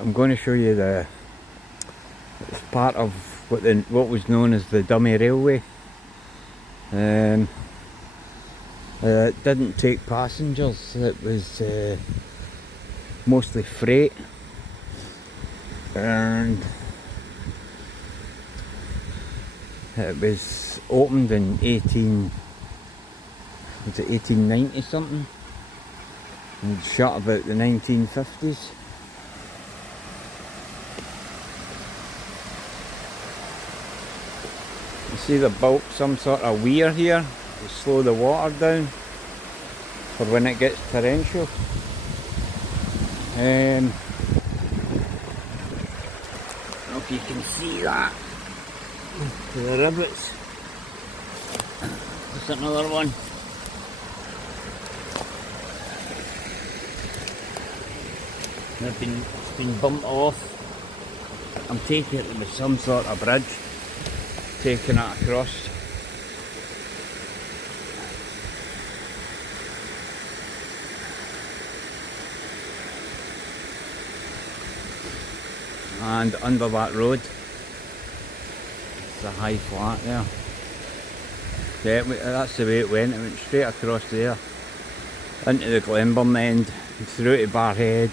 I'm going to show you it's part of what was known as the dummy railway. It didn't take passengers, it was mostly freight, and it was opened in 1890 something, and shut about the 1950s. You see they built some sort of weir here to slow the water down for when it gets torrential. I don't know if you can see that. The rivets. There's another one. It's been bumped off. I'm taking it with some sort of bridge, taking it across. And under that road, it's a high flat there. Yeah, that's the way it went. It went straight across there, into the Glenburn end, through to Barhead,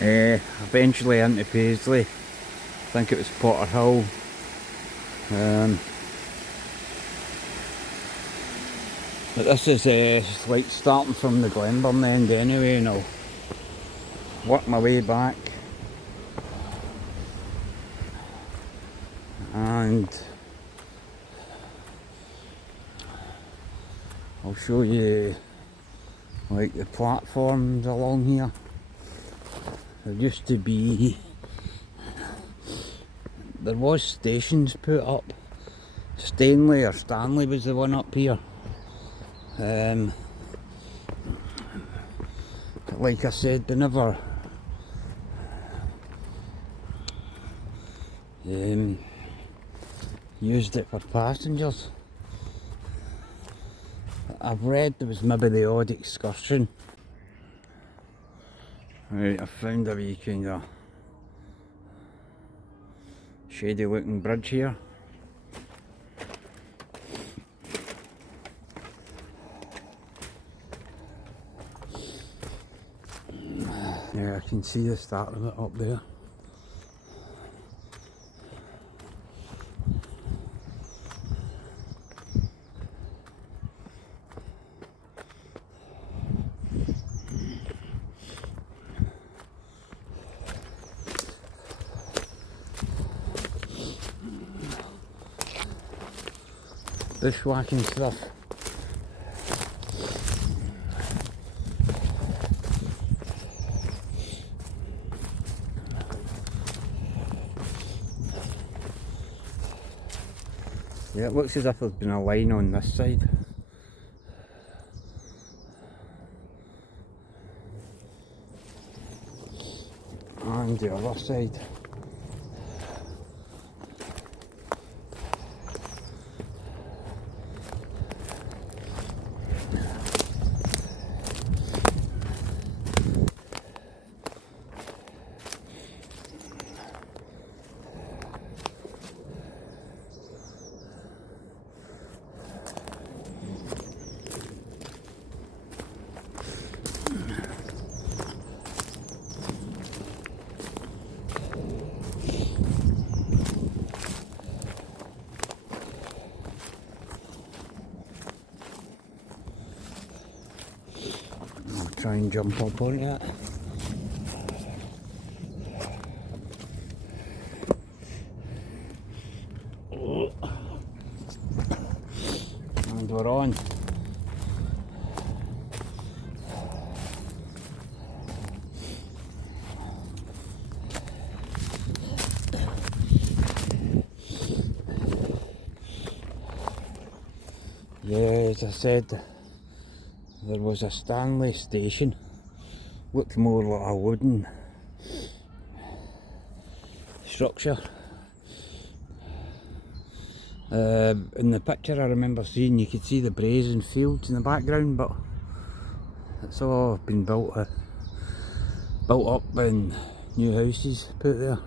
eventually into Paisley. I think it was Potter Hill. But this is like starting from the Glenburn end anyway, and I'll work my way back, and I'll show you like the platforms along here. There used to be, there was stations put up. Stanley was the one up here. But like I said, they never used it for passengers. I've read there was maybe the odd excursion. Right, I found a wee kind of shady looking bridge here. Yeah, I can see the start of it up there. Bushwhacking stuff. Yeah, it looks as if there's been a line on this side. And the other side. Try and jump up on it. And we're on. Yeah, as I said, there was a Stanley station, looked more like a wooden structure. In the picture I remember seeing, you could see the brazen fields in the background, but it's all been built built up and new houses put there.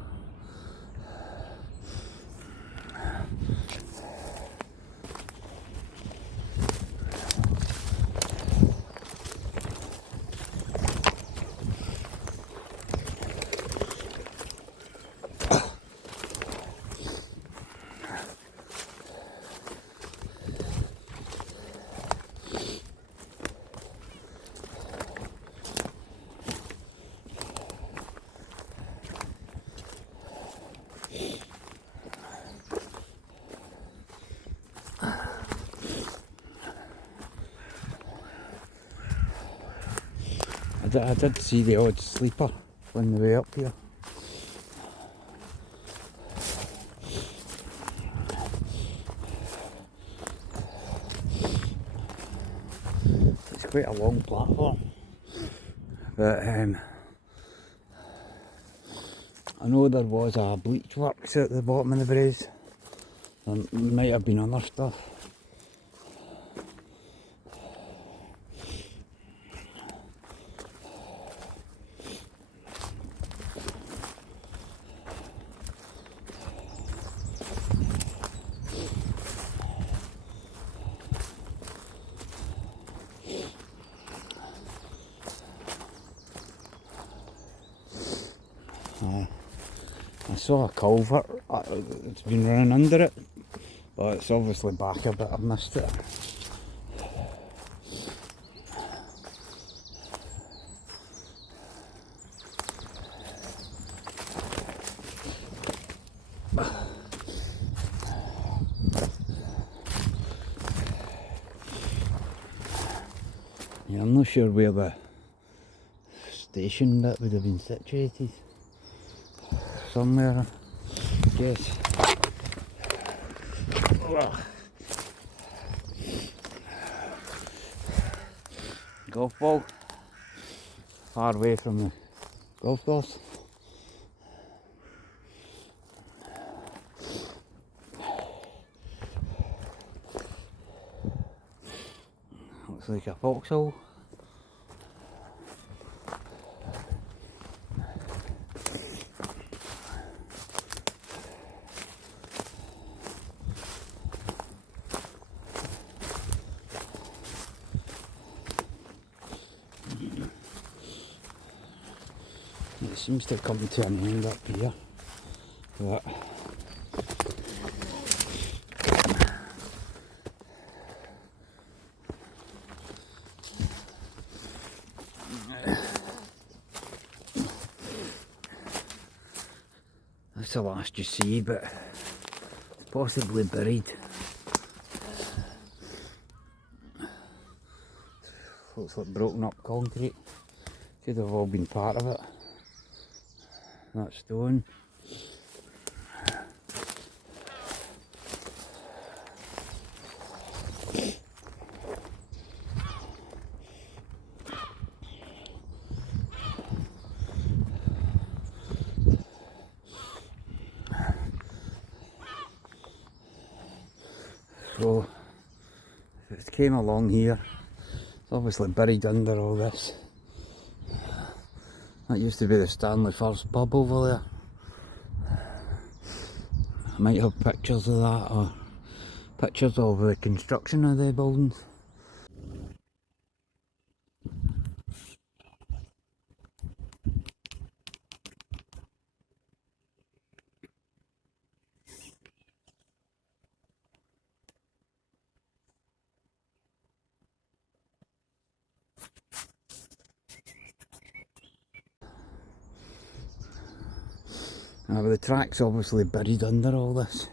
I did see the odd sleeper on the way up here. It's quite a long platform, but I know there was a bleach works at the bottom of the braes. There might have been other stuff. I saw a culvert, it's been running under it, but it's obviously back a bit, I've missed it. Yeah, I'm not sure where the station bit would have been situated. Somewhere, I guess. Golf ball, far away from the golf course. Looks like a foxhole. It seems to come to an end up here, but that's the last you see, but possibly buried. Looks like broken up concrete. Could have all been part of it. That stone. So, if it came along here, it's obviously buried under all this. That used to be the Stanley First pub over there. I might have pictures of that, or pictures of the construction of the buildings. But the track's obviously buried under all this.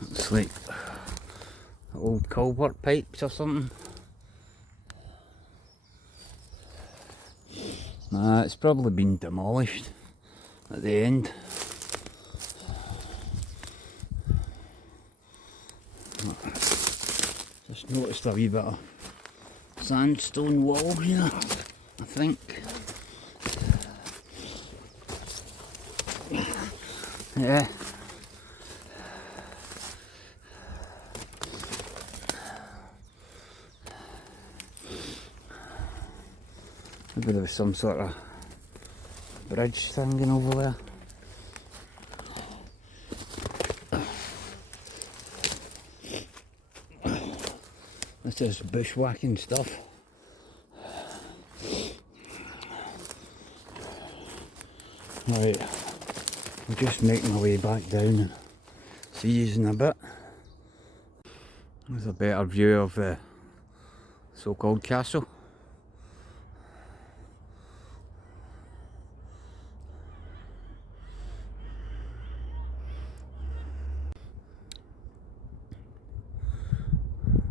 Looks like old culvert pipes or something. It's probably been demolished at the end. Just noticed a wee bit of sandstone wall here, I think. Yeah. Maybe there was some sort of bridge thing over there. This is bushwhacking stuff. Right, I'll just make my way back down and see you in a bit. There's a better view of the so-called castle.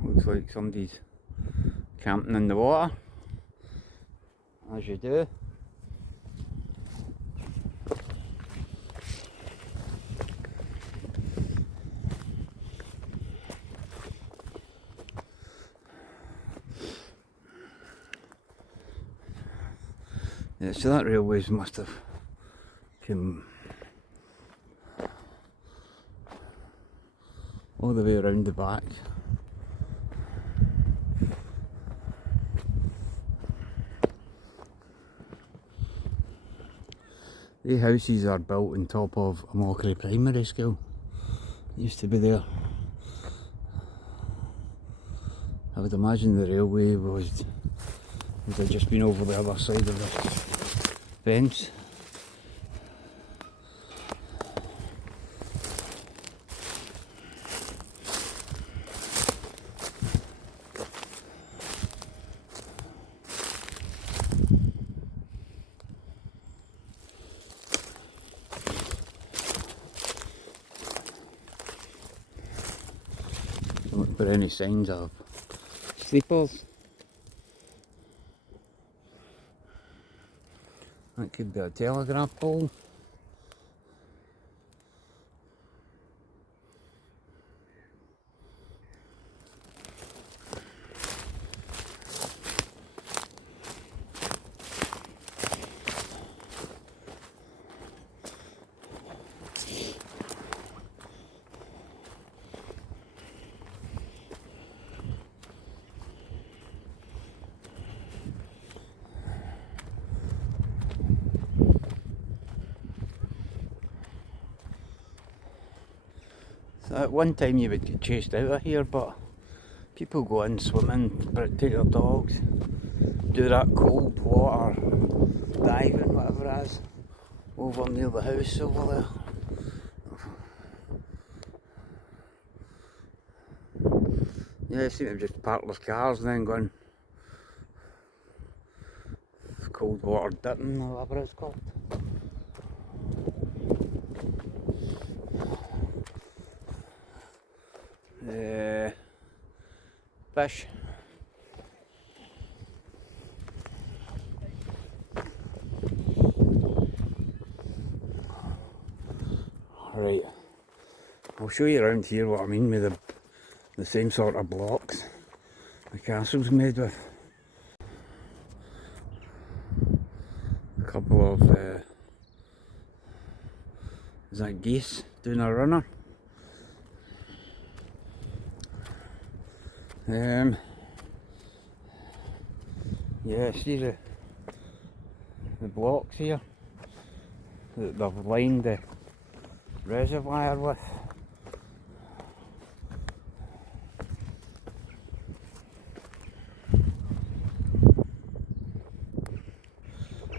Looks like somebody's camping in the water, as you do. Yeah, so that railways must have come all the way around the back. The houses are built on top of a Mockery Primary School. It used to be there. I would imagine the railway would have just been over the other side of the fence. Don't put any signs of sleepers. That could be a telegraph pole. So at one time you would get chased out of here, but people go in swimming, take their dogs, do that cold water diving, whatever it is, over near the house over there. Yeah, they seem to have just parked their cars and then gone cold water dipping or whatever it's called. Fish. Right, I'll show you around here what I mean with the same sort of blocks the castle's made with. A couple of is that geese doing a runner? Yeah, see the blocks here that they've lined the reservoir with.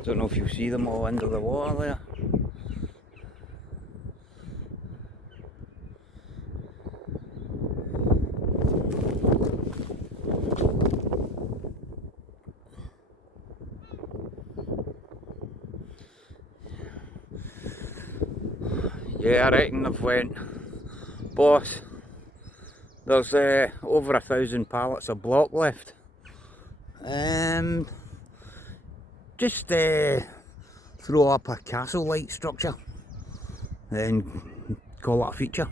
Don't know if you see them all under the water there. Yeah, I reckon they've went, boss, there's over 1,000 pallets of block left. Just throw up a castle-like structure and call it a feature.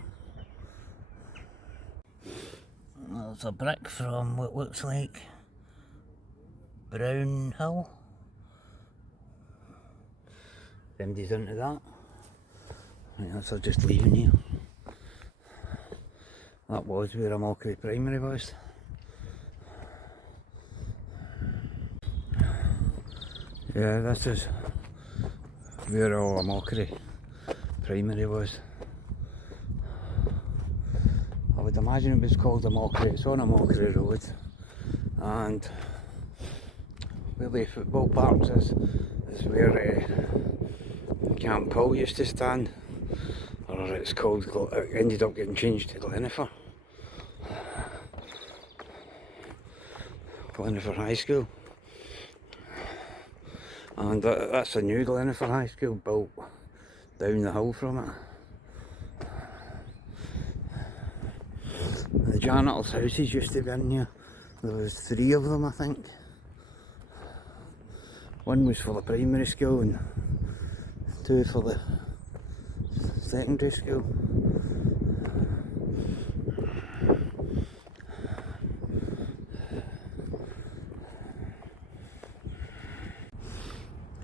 There's a brick from what looks like Brown Hill. Anybody's into that? Right, that's just leaving here. That was where Amockery Primary was. Yeah, this is where all Amockery Primary was. I would imagine it was called Amockery. It's on Amockery Road, and where the football parks is where Camp Paul used to stand, or it's called, it ended up getting changed to Glennifer High School, and that's a new Glennifer High School built down the hill from it. The janitors' houses used to be in here. There was 3 of them, I think. One was for the primary school and 2 for the secondary school.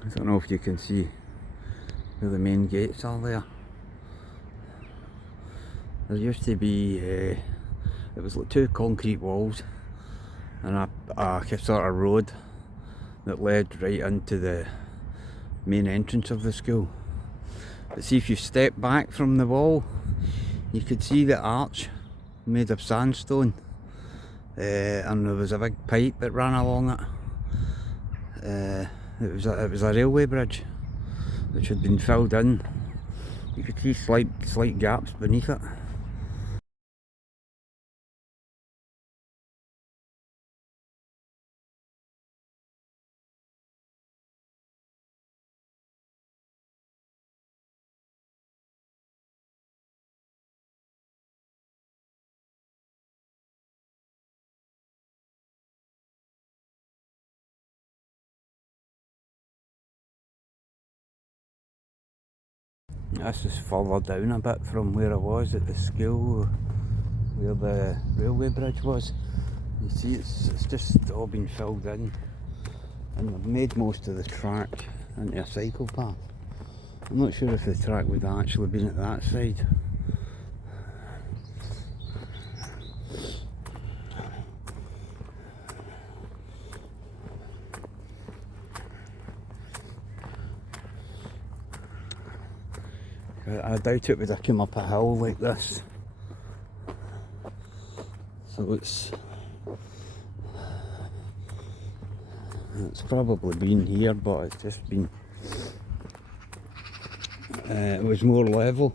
I don't know if you can see where the main gates are there. There used to be, it was like 2 concrete walls and a sort of road that led right into the main entrance of the school. But see, if you step back from the wall, you could see the arch made of sandstone, and there was a big pipe that ran along it. It was a railway bridge which had been filled in. You could see slight gaps beneath it. This is further down a bit from where I was at the school, where the railway bridge was. You see, it's just all been filled in, and they've made most of the track into a cycle path. I'm not sure if the track would have actually been at that side. I doubt it would have come up a hill like this. So it's probably been here, but it's just been, it was more level.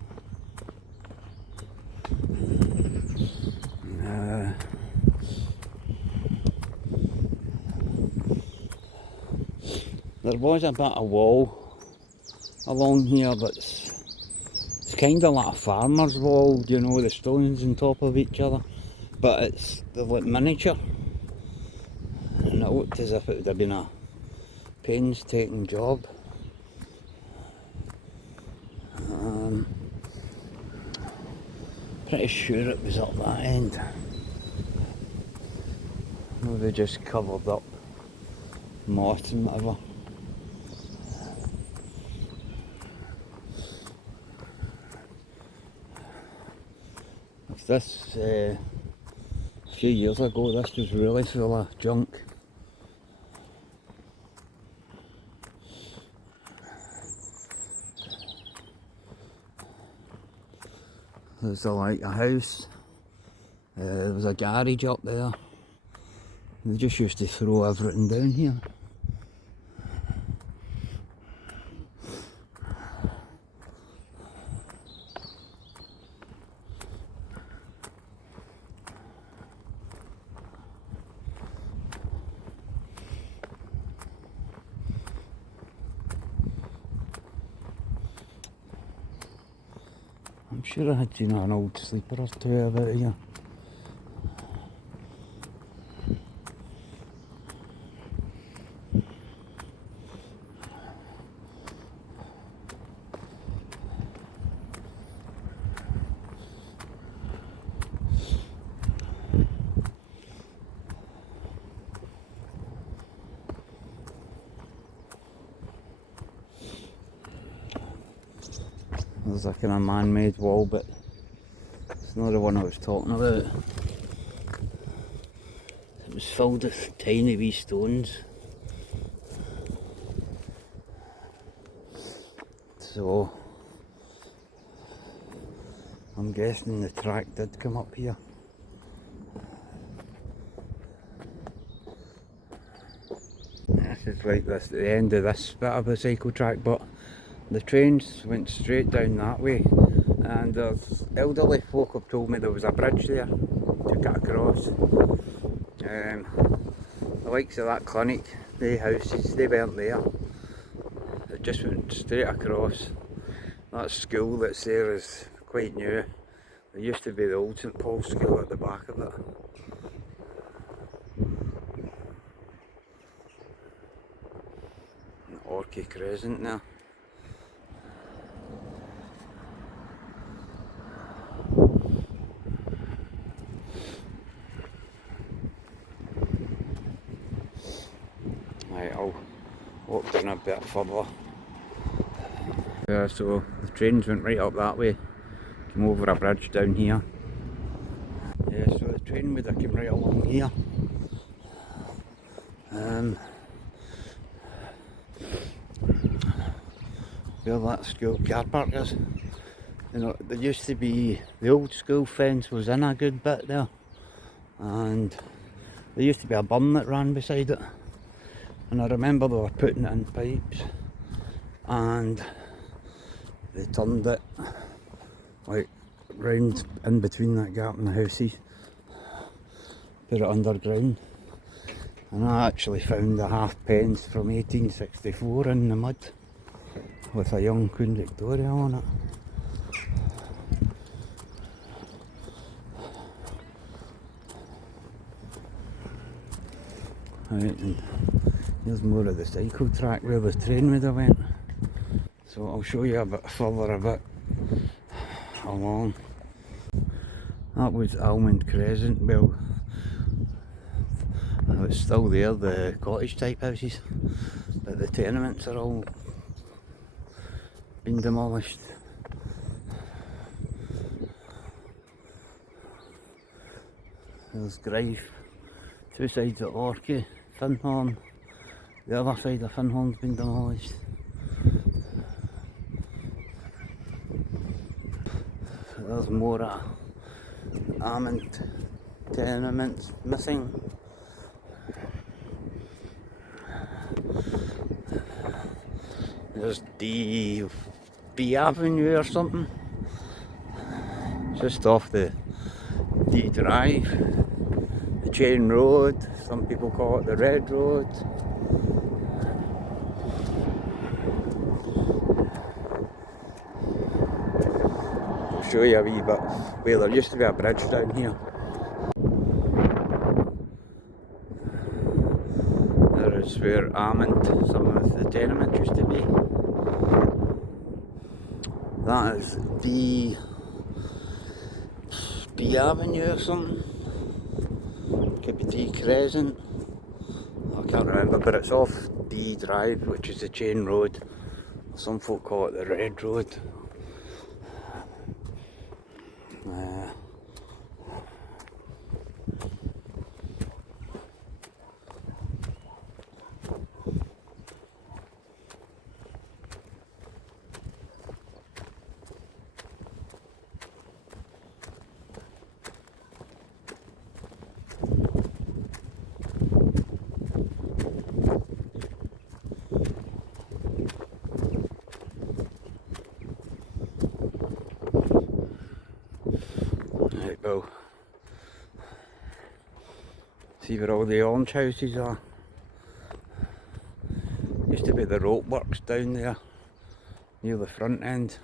There was a bit of wall along here, but it's kind of like a farmer's wall, you know, the stones on top of each other, but they're like miniature, and it looked as if it would have been a painstaking job. Pretty sure it was up that end. Maybe just covered up moss and whatever. This, a few years ago, this was really full of junk. There's like a house, there was a garage up there. They just used to throw everything down here. I'm sure I had seen an old sleeper or 2 about here. There's a kind of man-made wall, but it's not the one I was talking about. It was filled with tiny wee stones. So I'm guessing the track did come up here. This is like this, the end of this bit of a cycle track, but the trains went straight down that way, and there's elderly folk have told me there was a bridge there to get across. The likes of that clinic, the houses, they weren't there. They just went straight across. That school that's there is quite new. There used to be the old St Paul's school at the back of it. Orchid Crescent there. Right, I'll walk down a bit further. So the trains went right up that way, came over a bridge down here. Yeah, so the train would have come right along here. Where that school car park is. You know, there used to be, the old school fence was in a good bit there, and there used to be a bum that ran beside it, and I remember they were putting it in pipes, and they turned it like round in between that gap in the houses, put it underground, and I actually found a halfpence from 1864 in the mud with a young Queen Victoria on it. Right, and here's more of the cycle track where the train would have went. So I'll show you a bit further, a bit along. That was Almond Crescent. Well, it's still there, the cottage type houses, but the tenements are all been demolished. There's Grive, two sides of Orchid, Finhorn, the other side of Finhorn's been demolished. So there's more almond tenements missing. There's D Avenue or something, just off the D Drive, the Chain Road, some people call it the Red Road. I'll show you a wee bit where there used to be a bridge down here. There is where Almond, some of the tenements used to be. That is B Avenue or something. Could be D Crescent. I can't remember, but it's off D Drive, which is the Chain Road. Some folk call it the Red Road. Right, well, see where all the orange houses are. Used to be the rope works down there near the front end,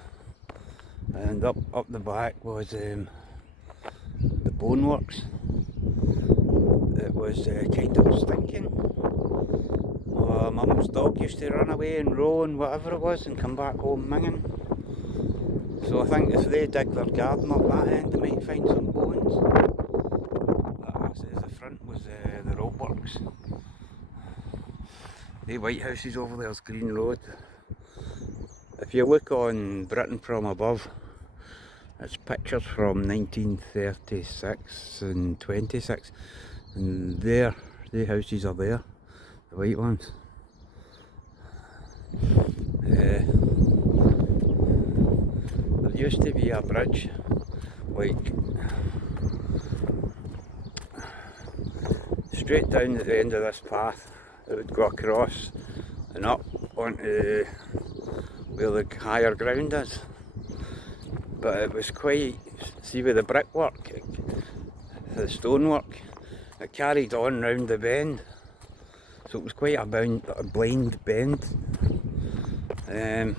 and up the back was the bone works. It was kind of stinking. Mum's dog used to run away and row and whatever it was and come back home minging. So I think if they dig their garden up that end, they might find some bones. That says the front was the rope works. The white houses over there is Green Road. If you look on Britain from above, it's pictures from 1936 and 26, and there, the houses are there, the white ones. There used to be a bridge, like straight down at the end of this path. It would go across and up onto where the higher ground is. But it was quite, see with the brickwork, the stonework, it carried on round the bend. So it was quite a blind bend. There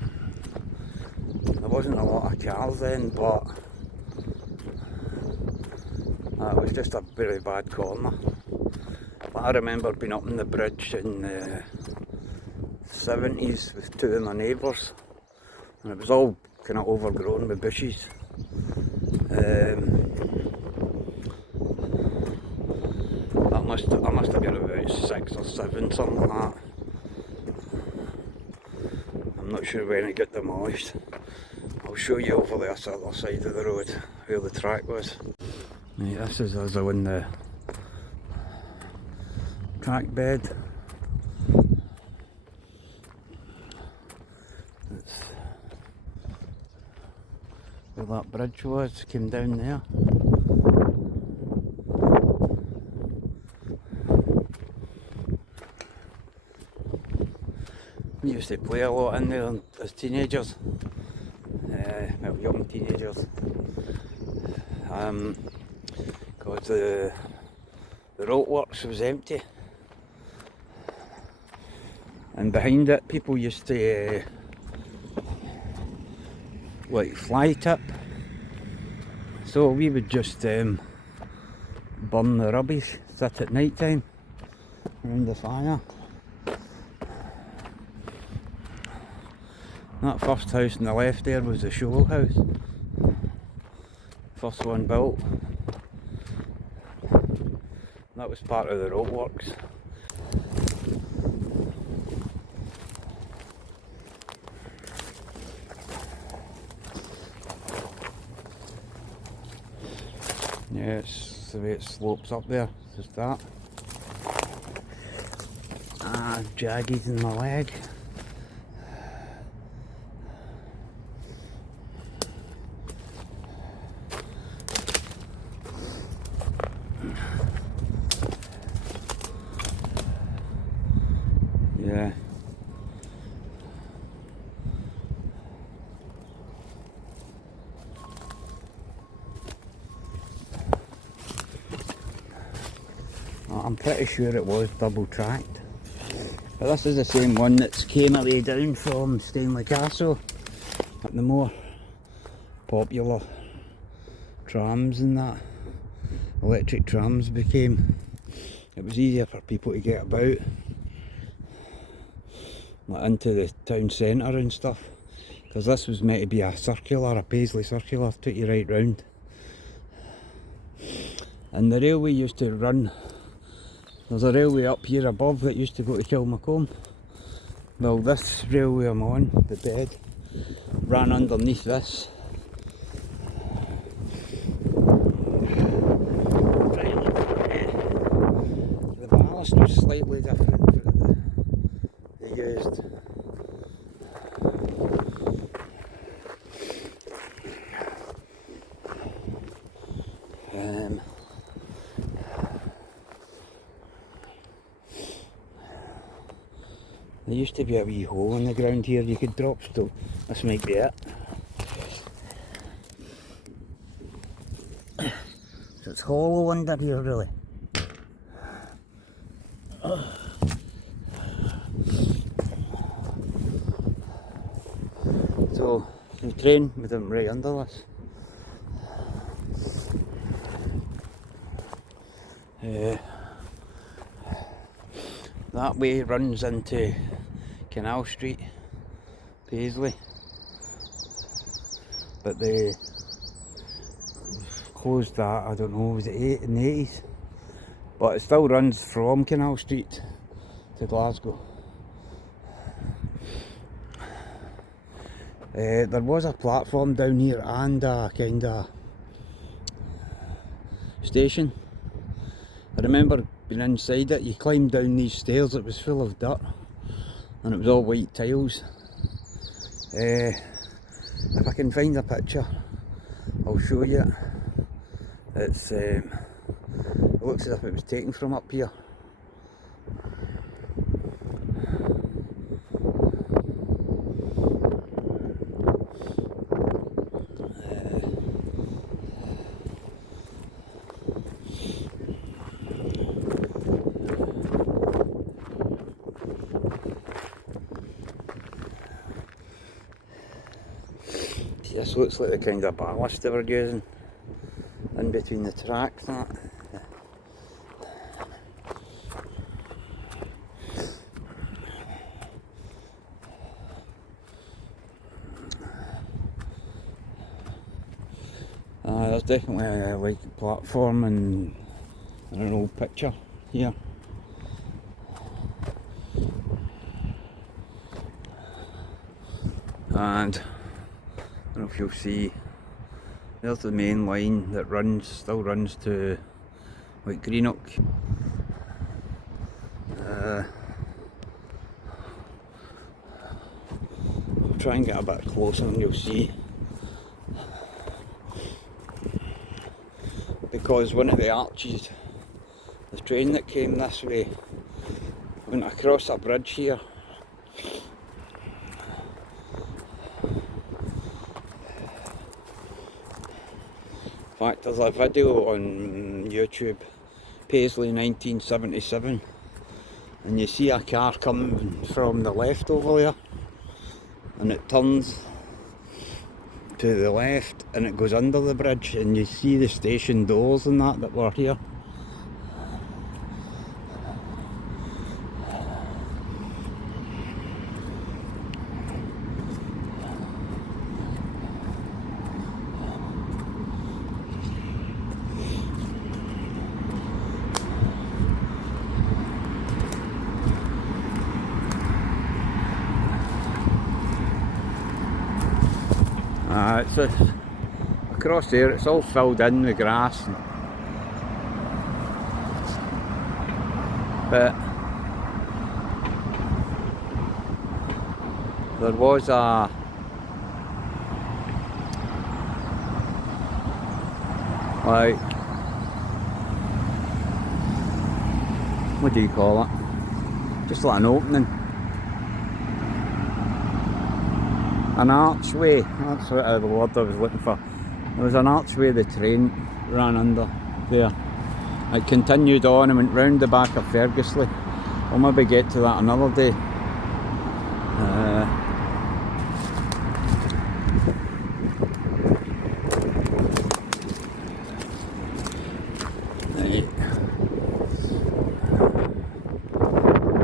wasn't a lot of cars then, but it was just a very bad corner. But I remember being up on the bridge in the 70s with two of my neighbours, and it was all kind of overgrown with bushes. I must have been about 6 or 7, something like that. I'm not sure when it got demolished. I'll show you over the other side of the road where the track was. Right, this is us on the track bed. That's where that bridge was, came down there. We used to play a lot in there as teenagers, well, young teenagers, because the roadworks was empty, and behind it people used to like fly tip, so we would just burn the rubbish, sit at night time around the fire. That first house on the left there was the show house, first one built. That was part of the roadworks. Yeah, it's the way it slopes up there, just that. Ah, jaggies in my leg. Yeah. I'm pretty sure it was double tracked. But this is the same one that's came away down from Stanley Castle, up the more popular trams and that. Electric trams became, it was easier for people to get about, like into the town centre and stuff, because this was meant to be a circular, a Paisley circular, took you right round. And the railway used to run, there's a railway up here above that used to go to Kilmacombe. Well, this railway I'm on, the bed, ran underneath this. The ballast was slightly different, but they used. There used to be a wee hole in the ground here you could drop stuff. This might be it. So it's hollow under here, really. So the train with them right under us. That way runs into Canal Street, Paisley, but they closed that, I don't know, was it in the 80s? But it still runs from Canal Street to Glasgow. There was a platform down here and a kind of station. I remember being inside it. You climbed down these stairs, it was full of dirt and it was all white tiles. If I can find a picture, I'll show you it. It looks as if it was taken from up here. This looks like the kind of ballast they were using in between the tracks. That. There's definitely like a platform and an old picture here. And I don't know if you'll see, there's the main line that still runs to like Greenock. I'll try and get a bit closer and you'll see. Because one of the arches, the train that came this way, went across a bridge here. In fact, there's a video on YouTube, Paisley 1977, and you see a car coming from the left over there, and it turns to the left and it goes under the bridge, and you see the station doors and that were here. So across there it's all filled in with grass, but there was a what do you call it? Just like an opening. An archway, that's what the word I was looking for. There was an archway the train ran under there. It continued on and went round the back of Fergusley. We'll maybe get to that another day.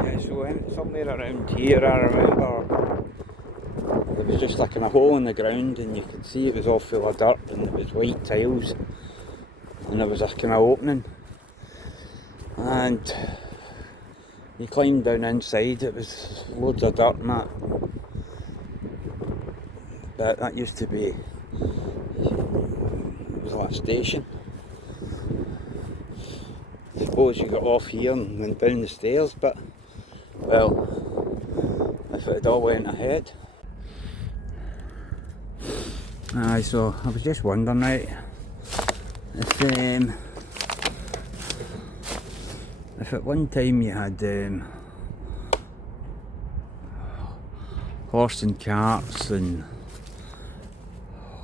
Yeah, so somewhere around here I remember there was just a kind of hole in the ground and you could see it was all full of dirt and it was white tiles and there was a kind of opening and you climbed down inside. It was loads of dirt and that, but that used to be, it was like a station. I suppose you got off here and went down the stairs, but well, if it had all went ahead. Aye, so I was just wondering, right, if at one time you had horse and carts and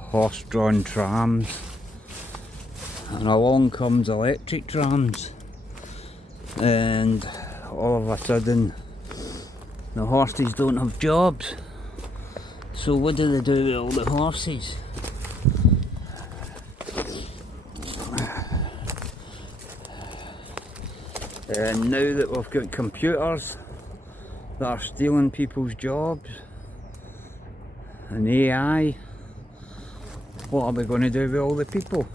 horse-drawn trams, and along comes electric trams, and all of a sudden the horses don't have jobs. So what do they do with all the horses? And now that we've got computers that are stealing people's jobs and AI, what are we going to do with all the people?